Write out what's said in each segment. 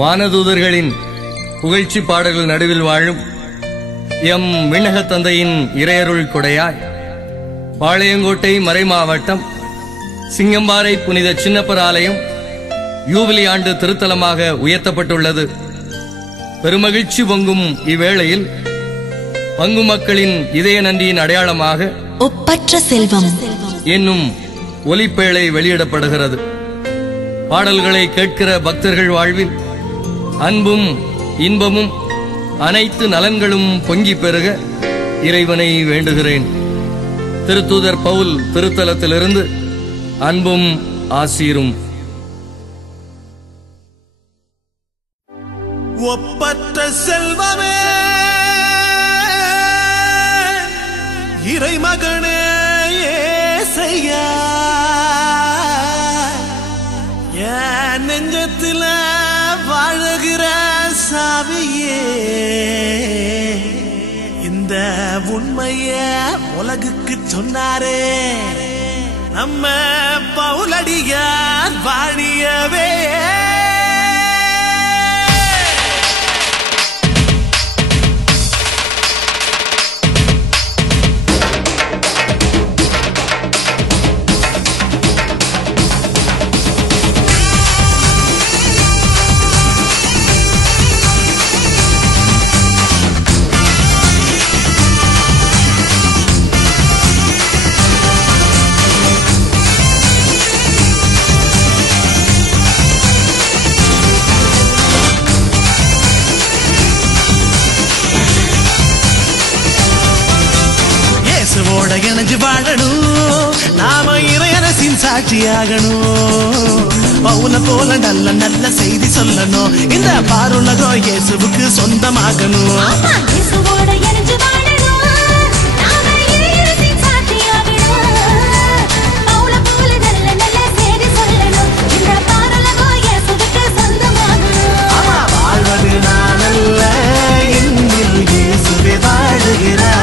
வானதூதர்களின் புகழ்ச்சி பாடல்கள் நடுவில் வாழும் எம் விண்ணக தந்தையின் இறையருள் கொடையாய் பாளையங்கோட்டை மறைமாவட்டம் சிங்கம்பாறை புனித சின்னப்பர் ஆலயம் யூபிலி ஆண்டு திருத்தலமாக உயர்த்தப்பட்டுள்ளது. பெருமகிழ்ச்சி பொங்கும் இவ்வேளையில் பங்கு மக்களின் இதய நன்றியின் அடையாளமாக ஒப்பற்ற செல்வம் என்னும் ஒலிப்பேழை வெளியிடப்படுகிறது. பாடல்களை கேட்கிற பக்தர்கள் வாழ்வில் அன்பும் இன்பமும் அனைத்து நலன்களும் பொங்கி பெருக இறைவனை வேண்டுகிறேன். திருத்தூதர் பவுல் திருத்தலத்திலிருந்து அன்பும் ஆசீரும். ஒப்பற்ற செல்வமே இறைமகனே ஏசையா, என் நெஞ்சத்தில வாழுகிற சாவியே, இந்த உண்மைய உலகுக்கு சொன்னாரே நம்ம பவுலடியார் வாழியவே. இணைஞ்சு வாழணும், நாம இறையரசின் சாட்சியாகணும். பவுல போல நல்ல நல்ல செய்தி சொல்லணும், இந்த பாருலகம் இயேசுவுக்கு சொந்தமாகணும். வாழ்வது நான் அல்ல, என்னில் இயேசுவே வாழுகிறார்.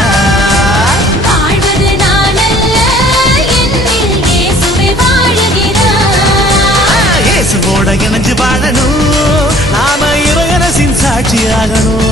இணைஞ்சு வாழணும், நாம இறையரசின் சாட்சியாகணும்.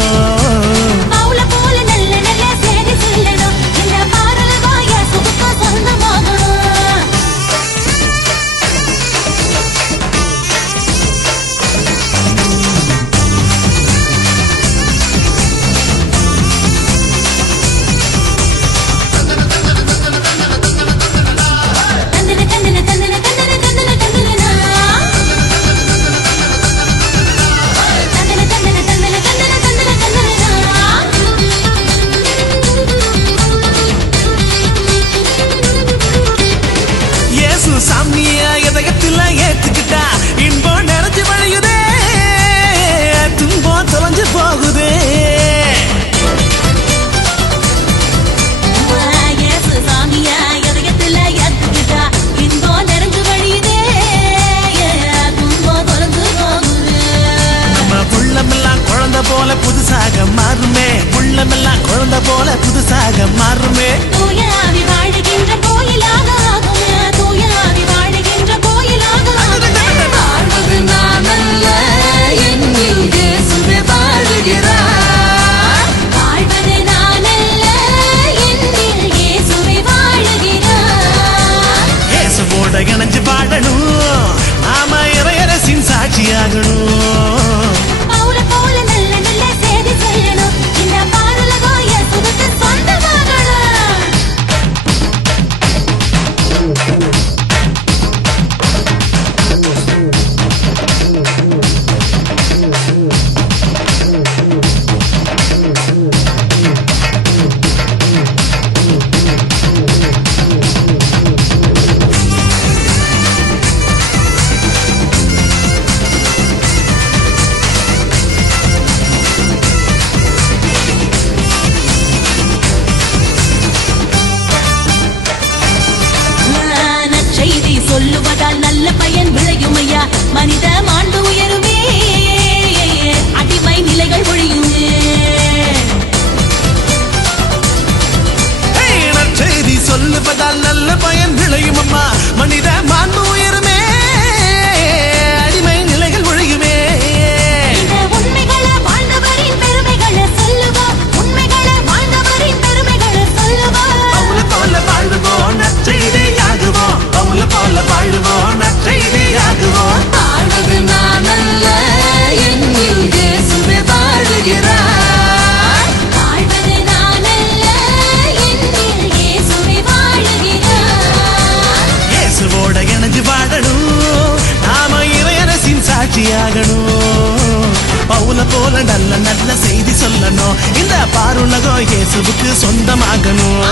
போல நல்ல நல்ல செய்தி சொல்லணும். இந்த பாருலகம் இயேசுவுக்கு சொந்தமாகணும்.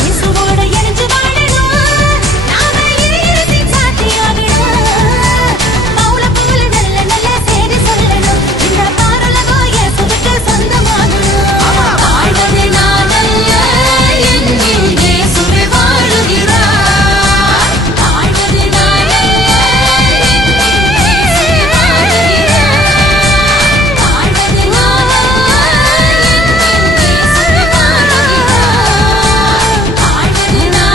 இயேசுவோட இணைஞ்சு வாழணும். நாம இறையரசின் சாட்சியாகணும். பவுல போல நல்ல நல்ல செய்தி சொல்லணும். இந்த பாருலகம் இயேசுவுக்கு சொந்தமாகணும். வாழ்வது நான் அல்ல, என்னில் இயேசுவே வாழுகிறார். வாழ்வது நான் அல்ல, என்னில் இயேசுவே வாழுகிறார். வாழ்வது நான் அல்ல, என்னில் இயேசுவே வாழுகிறார். வாழ்வது நான்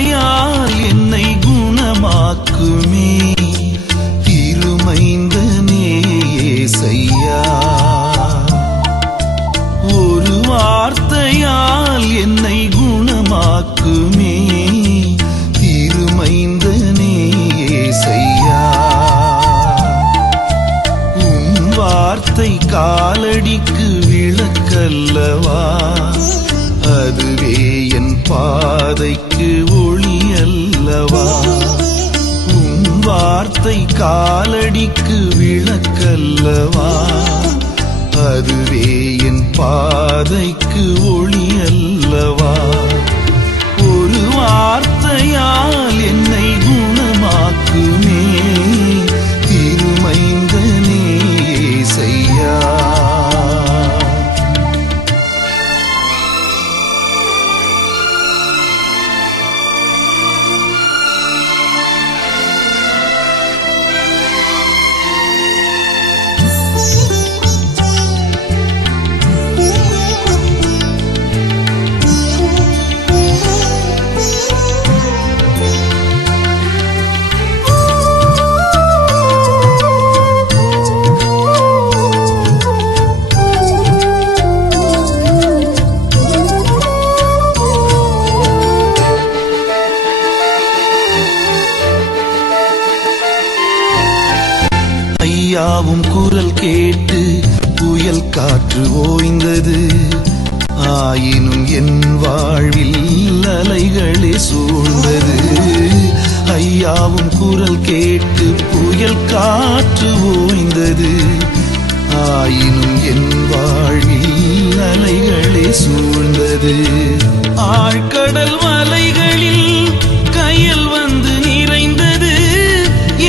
வார்த்தையால் என்னை குணமாக்குமே திருமைந்தனே ஏசையா. ஒரு வார்த்தையால் என்னை குணமாக்குமே திருமைந்தனே ஏசையா. உம் வார்த்தை காலடிக்கு விளக்கல்லவா, அதுவே என் பாதைக்கு ஒளி அல்லவா. உம் வார்த்தை காலடிக்கு விளக்கல்லவா, அதுவே என் பாதைக்கு ஒளி அல்லவா. ஒரு வார்த்தையால் என்னை குணமாக்குமே திருமைந்தனே ஏசையா. ஐயாவும் குரல் கேட்டு புயல் காற்று ஓய்ந்தது, ஆயினும் என் வாழ்வில் அலைகளே சூழ்ந்தது. ஐயாவும் குரல் கேட்டு புயல் காற்று ஓய்ந்தது, ஆயினும் என் வாழ்வில் அலைகளே சூழ்ந்தது. ஆழ்கடல் மலைகளில் கயல் வந்து நிறைந்தது,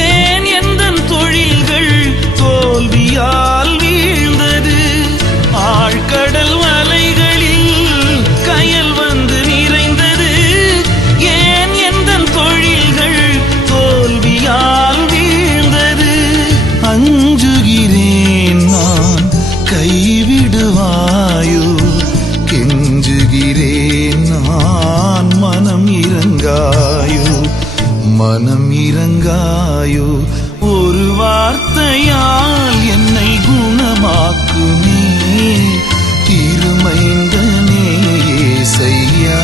ஏன் எந்தன் தொழில்கள் தோல்வியால் வீழ்ந்தது. ஆழ்கடல் மலைகளில் கயல் வந்து நிறைந்தது, ஏன் எந்தன் தொழில்கள் தோல்வியால் வீழ்ந்தது. அஞ்சுகிறேன் நான் கைவிடுவாயோ, கெஞ்சுகிறேன் நான் மனம் இறங்காயோ, மனம் இறங்காயோ. ஒரு வார்த்தையால் என்னை குணமாக்குமே திருமைந்தனே ஏசையா.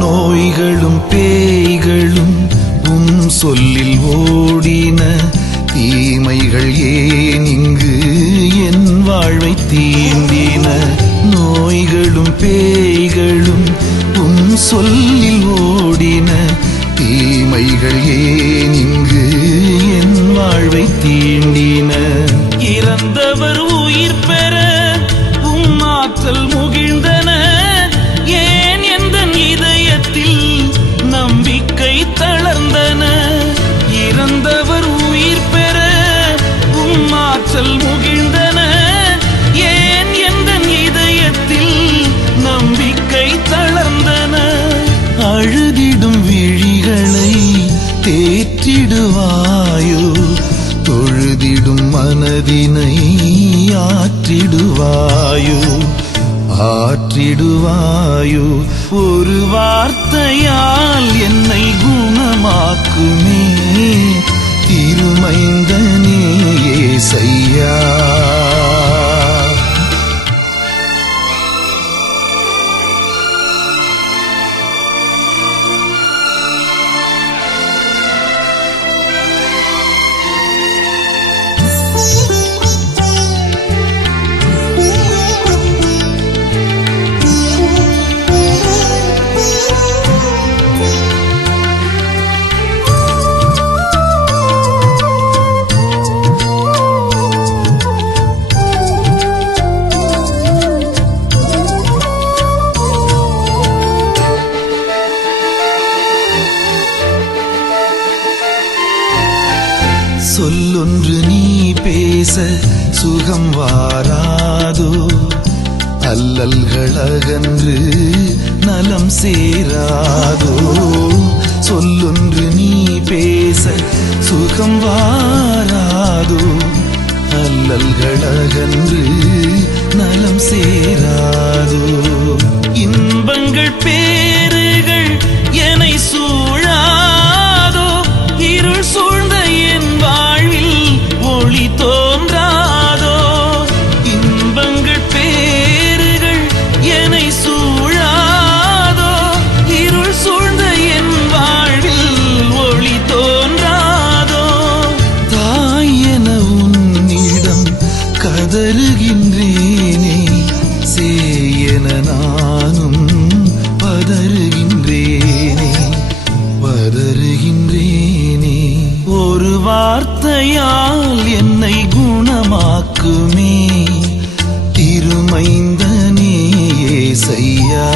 நோய்களும் பேய்களும் உம் சொல்லில் ஓடின, தீமைகள் ஏன் இங்கு என் வாழ்வை தீண்டின. நோய்களும் பேய்களும் உம் சொல்லில் ஓடின, தீமைகள் ஏன் இங்கு என் வாழ்வை தீண்டின. இறந்தவர் உயிர் பெற உம் ஆற்றல் முகிழ்ந்தன, ஏன் எந்தன் இதயத்தில் நம்பிக்கை தளர்ந்தன. இறந்தவர் உயிர் பெற உம் ஆற்றல் முகிழ்ந்தன, ஏன் எந்தன் இதயத்தில் நம்பிக்கை தளர்ந்தன. அழுதிடும் விழிகளை தேற்றிடுவாயோ, தொழுதிடும் மனதினை ஆற்றிடுவாயோ, ஆற்றிடுவாயோ. ஒரு வார்த்தையால் என்னை குணமாக்குமே திருமைந்தனே ஏசையா. சொல்லொன்று நீ பேச சுகம் வாராதோ அல்லல்கள் அகன்று நலம் சேராதோ சொல்லொன்று நீ பேச சுகம் வாராதோ அல்லல்கள் அகன்று நலம் சேராதோ இன்பங்கள் பேறுகள் என்னை சூழாதோ இருள் சூழ்ந்த என் வாழ்வில் ஒளி தோன்றாதோ இன்பங்கள் பேறுகள் என்னை சூழாதோ இருள் சூழ்ந்த என் வாழ்வில் ஒளி தோன்றாதோ தாய் என உன்னிடம் கதறுகின்றேனே சேயென நானும் பதறுகின்றேனே பதறுகின்றேனே ஒரு வார்த்தையால் என்னை குணமாக்குமே திருமைந்தனே ஏசையா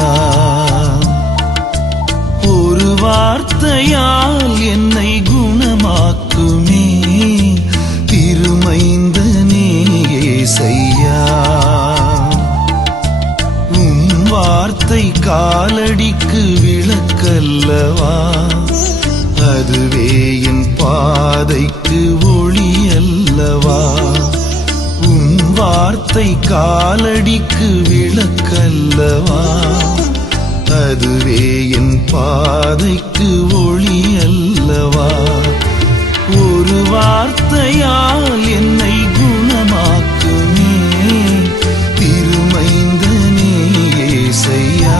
ஒரு வார்த்தையால் என்னை குணமாக்குமே திருமைந்தனே ஏசையா வார்த்தை காலடிக்கு விளக்கல்லவா அதுவே என் பாதைக்கு ஒளி அல்லவா உன் வார்த்தை காலடிக்கு விளக்கல்லவா அதுவே என் பாதைக்கு ஒளி அல்லவா ஒரு வார்த்தையால் என்னை குணமாக்குமே திருமைந்தனே ஏசையா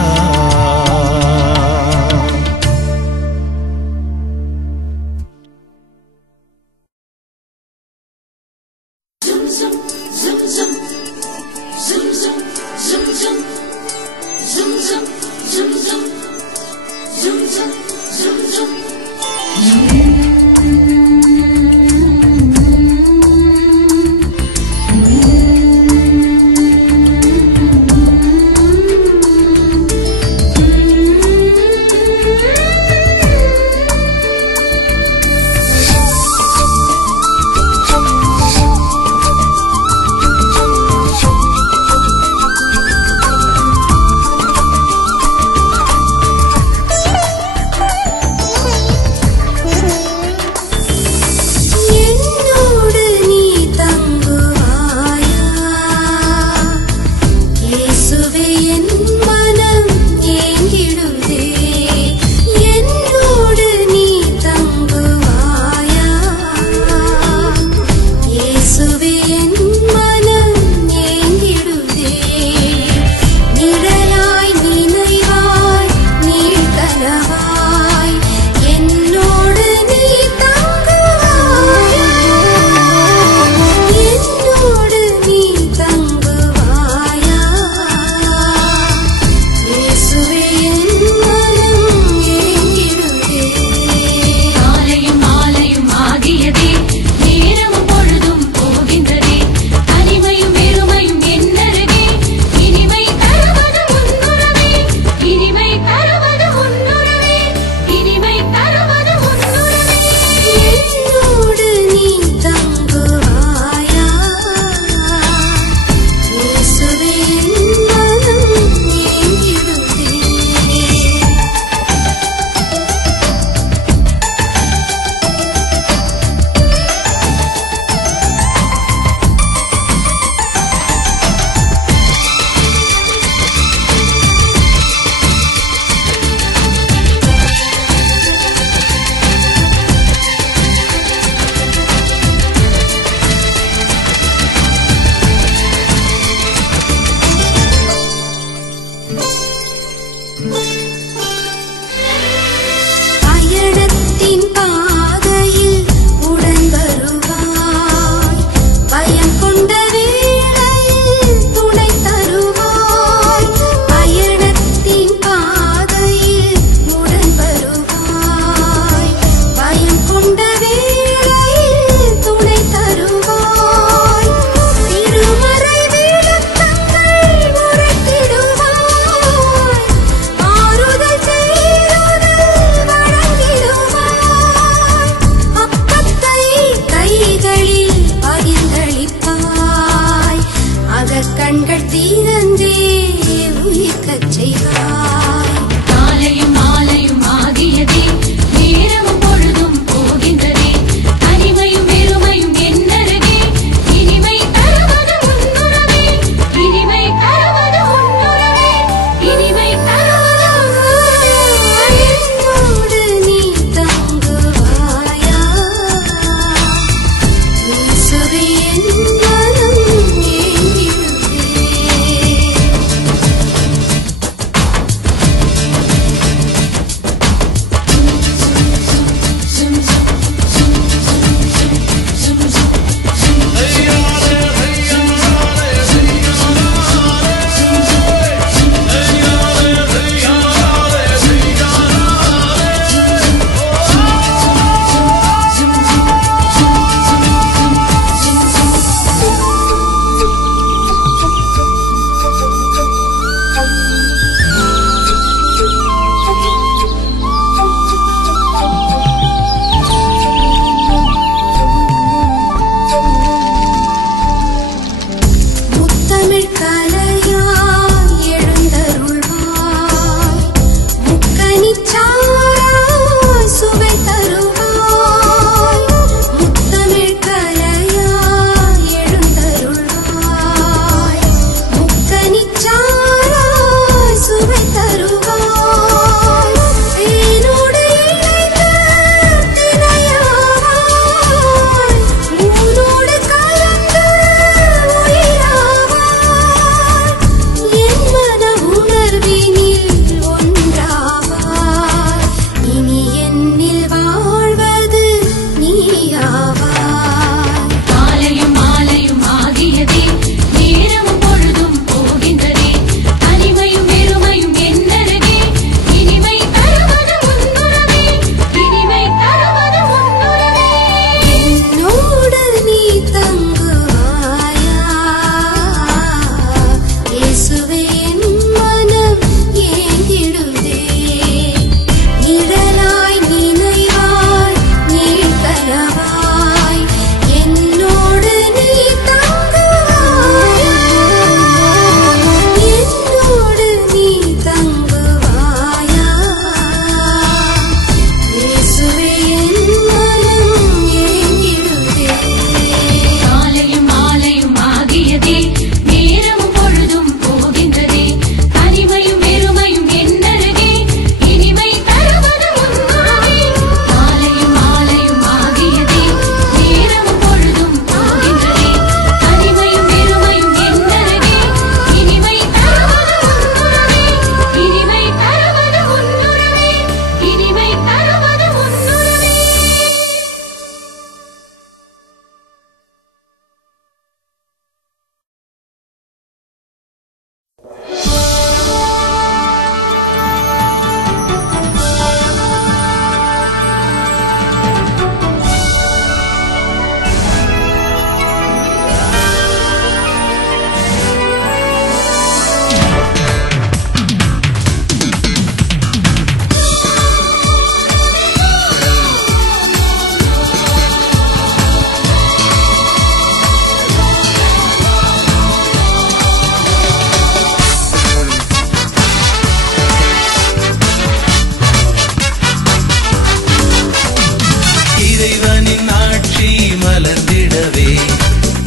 மலர்ந்திடவே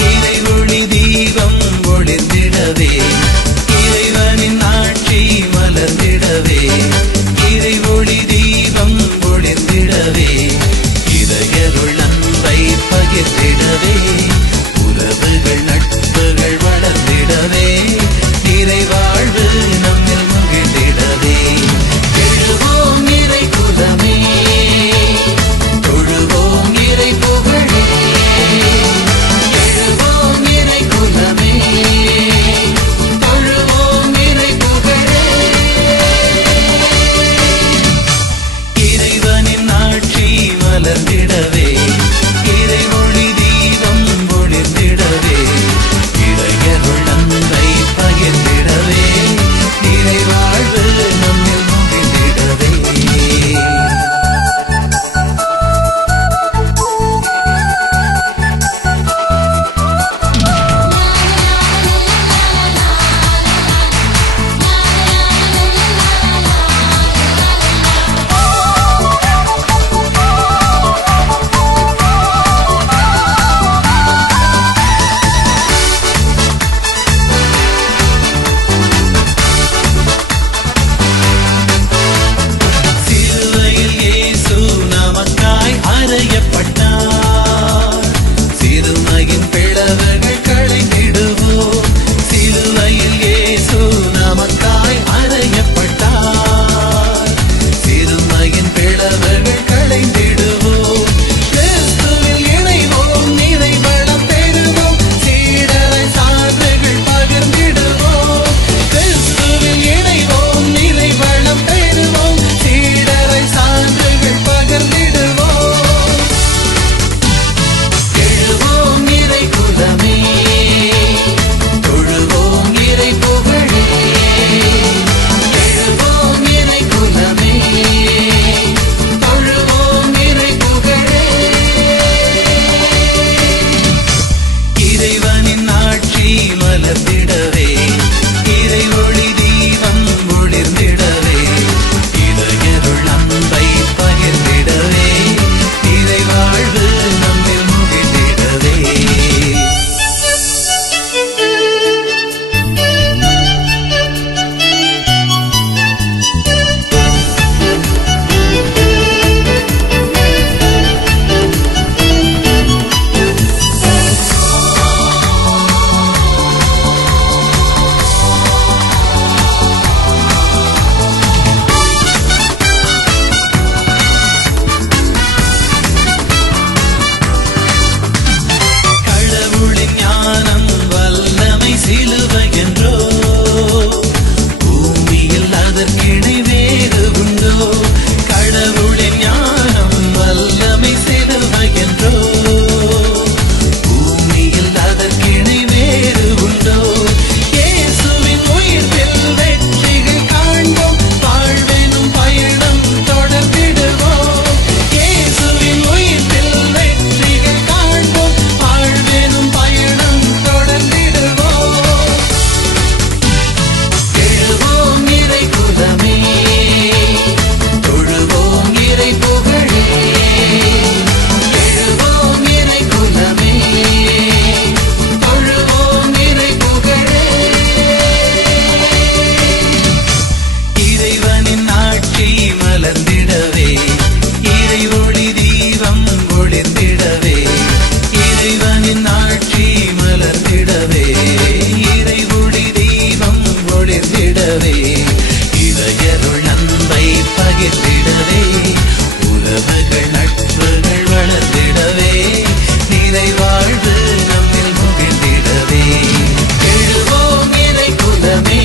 இறை ஒளி தீபம் ஒளிர்ந்திடவே இறைவனின் ஆட்சி மலர்ந்திடவே இறை ஒளி தீபம் ஒளிர்ந்திடவே இதயருள் அன்பை பகிர்ந்திடவே உறவுகள் நட்புகள் வளர்ந்திடவே இறை வாழ்வு நம்மில் மகிழ்ந்திடவே எழுவோம் இறை குலமே தொழுவோம் இறை புகழே எழுவோம் இறை குலமே தொழுவோம் இறை புகழே இறைவனின் ஆட்சி மலர்ந்திடவே இறை ஒளி தீபம் ஒளிர்ந்திடவே இறையருள் அன்பை பகிர்ந்திடவே இறை வாழ்வு நம்மில் மகிழ்ந்திடவே சிலுவையில் இயேசு நமக்காய் அறையப்பட்டார் சிறுமையின் பிளவுகள் களைந்திடுவோம் சிலுவையில் இயேசு நமக்காய் அறையப்பட்டார் சிறுமையின் பிளவுகள் களைந்திடுவோம் கிறிஸ்துவில் இணைவோம் நிறை வளம் பெறுவோம் சீடரை சான்றுகள் பகிர்ந்திடுவோம் கிறிஸ்துவில் இணைவோம் நிறை வளம் பெறுவோம் சீடரை சான்றுகள் பகிர்ந்திடுவோம் எழுவோம் இறை குலமே தொழுவோம் இறை புகழே எழுவோம் இறை குலமே தொழுவோம் இறை புகழே இறைவனின் ஆட்சி மலர்ந்திடவே இறை ஒளி தீபம் ஒளிர்ந்திடவே இதயருள் அன்பை பகிர்ந்திடவே இறை வாழ்வு நம்மில் மகிழ்ந்திடவே கடவுளின் ஞானம் வல்லமை சிலுவை என்றோ பூமியில் அதற்கிணை வேறு உண்டோ கடவுளின் ஞானம் வல்லமை சிலுவை என்றோ பூமியில் அதற்கிணை வேறு உண்டோ இயேசுவின் உயிர்ப்பில் வெற்றிகள் காண்போம் வாழ்வெனும் பயணம் தொடர்ந்திடுவோம் இயேசுவின் உயிர்ப்பில் வெற்றிகள் காண்போம் வாழ்வெனும் பயணம் தொடர்ந்திடுவோம் எழுவோம் இறை குலமே தொழுவோம் இறை புகழே எழுவோம் இறை குலமே தொழுவோம் இறை புகழே இறைவனின் ஆட்சி மலர்ந்திடவே இறை ஒளி தீபம் ஒளிர்ந்திடவே இறைவனின் ஆட்சி மலர்ந்திடவே இறை ஒளி தீபம் ஒளிர்ந்திடவே இதயருள் அன்பை பகிர்ந்திடவே உறவுகள் நட்புகள் வளர்ந்திடவே நிறை வாழ்வு நம்மில் மகிழ்ந்திடவே எழுவோம் இறை குலமே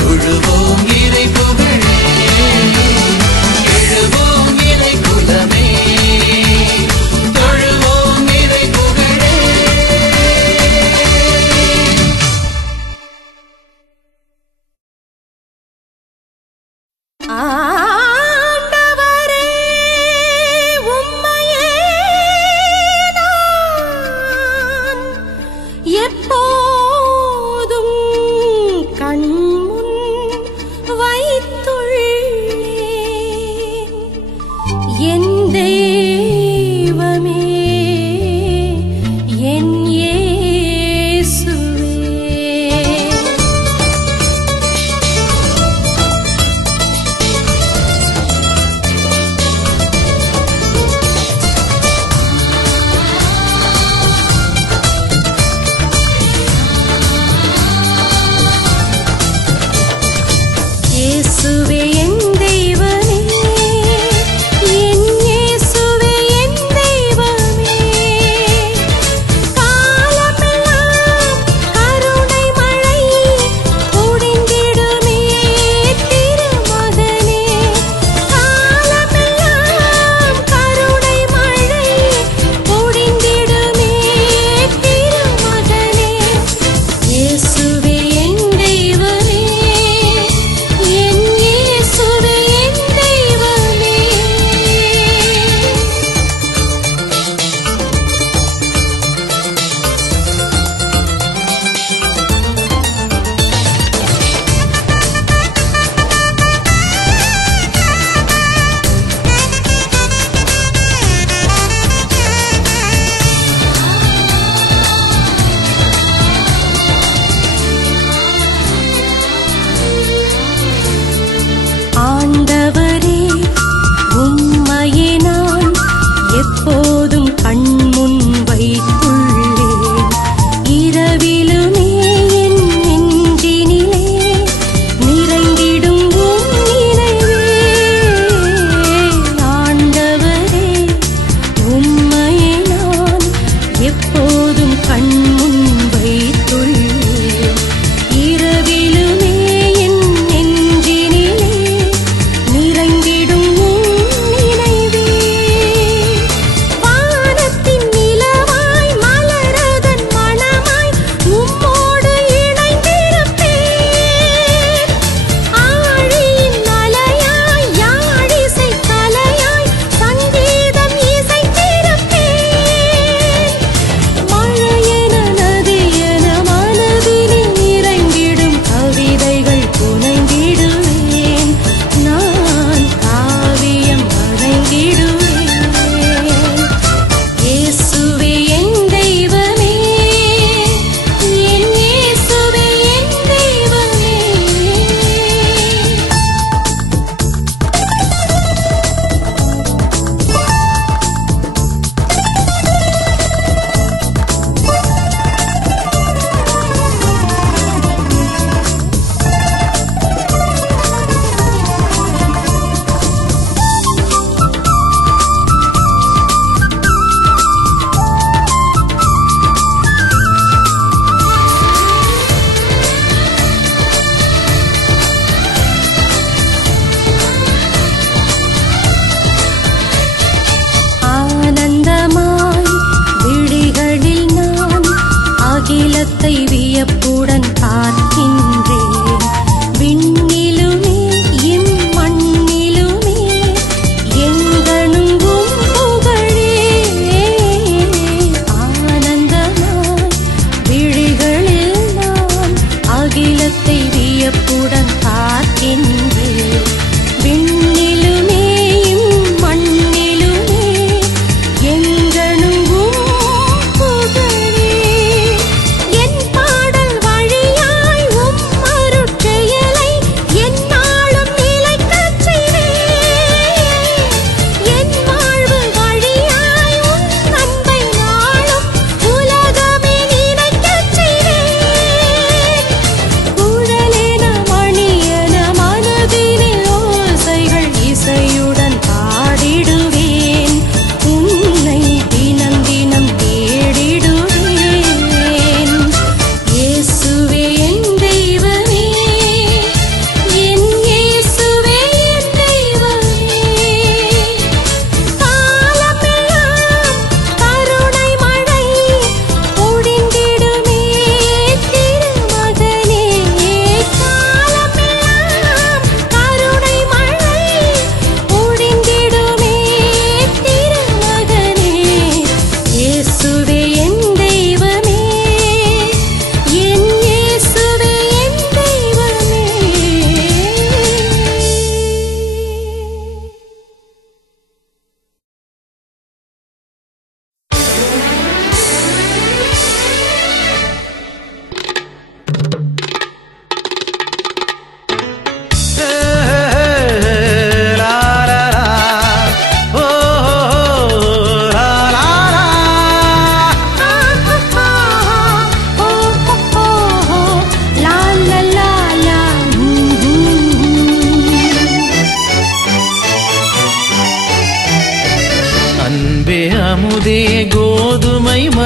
தொழுவோம் இறை புகழே எழுவோம் இறை குலமே தொழுவோம் இறை புகழே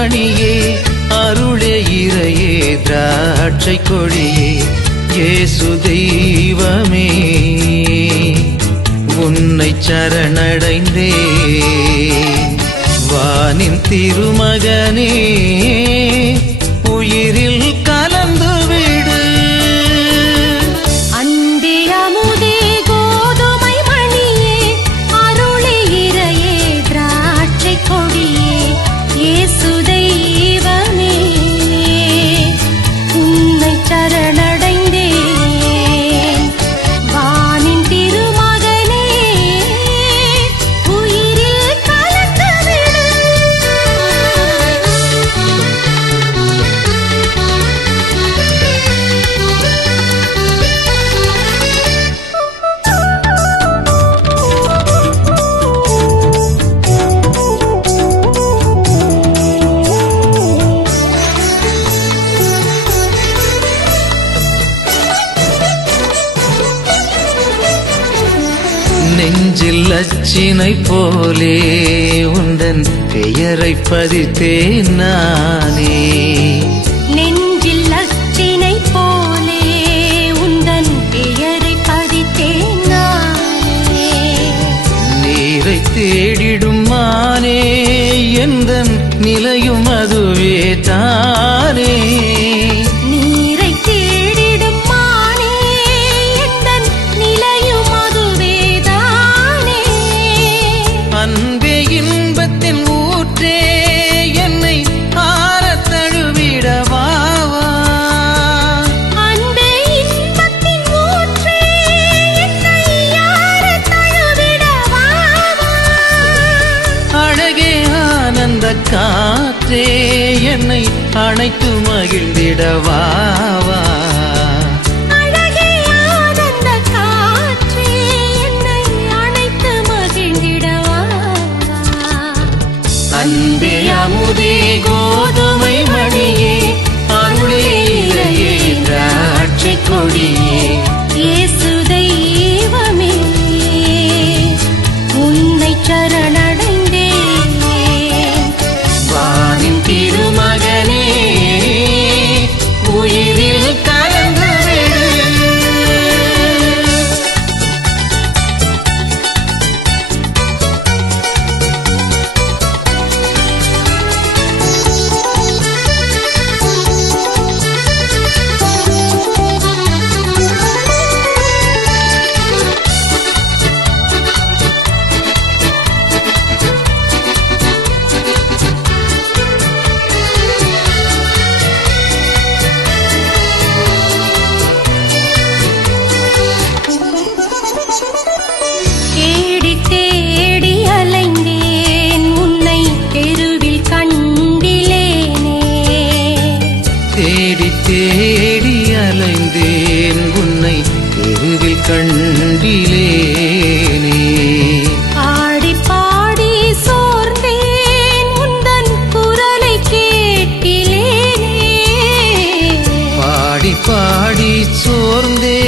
மணியே அருளே இறையே திராட்சை கொடியே இயேசு தெய்வமே உன்னை சரணடைந்தே வானின் திருமகனே உயிரில் கலந்து விடு அன்பே அமுதே கோதுமை மணியே அருளே இறையே திராட்சை கொடியே இயேசு தெய்வமே உன்னை சரணடைந்தேன் வானின் திருமகனே உயிரில் கலந்து விடு. நெஞ்சில் அச்சினை போலே உந்தன் பெயரை பதித்தேன் நானே நெஞ்சில் அச்சினை போலே உந்தன் பெயரை பதித்தேன் நானே. நீரை தேடிடும் மானே எந்தன் நிலையும் அதுவே தானே நீரை தேடிடும் மானே எந்தன் நிலையும் அதுவேதானே. அன்பே இன்பத்தின் ஊற்றே என்னை ஆரத் தழுவிடவா அன்பே இன்பத்தின் ஊற்றே என்னை யாரத் தழுவிடவா. அழகே ஆனந்த காற்றே என்னை அணைத்து மகிழ்ந்திடவா அழகே ஆனந்த காற்றே என்னை அணைத்து மகிழ்ந்திடவா. அன்பே அமுதே கோதுமை மணியே அருளே இறையே திராட்சை கொடியே இயேசு தெய்வமே உன்னை சரணடைந்தேன் வானின் திருமகனே உயிரில் கலந்து விடு. தேடி தேடி அலைந்தேன் உன்னை தெருவில் கண்டிலேனே. தேடி தேடி அலைந்தேன் உன்னை தெருவில் கண்டிலேனே பாடி பாடி சோர்ந்தேன் உந்தன் குரலை கேட்டிலேனே. பாடி பாடி சோர்ந்தே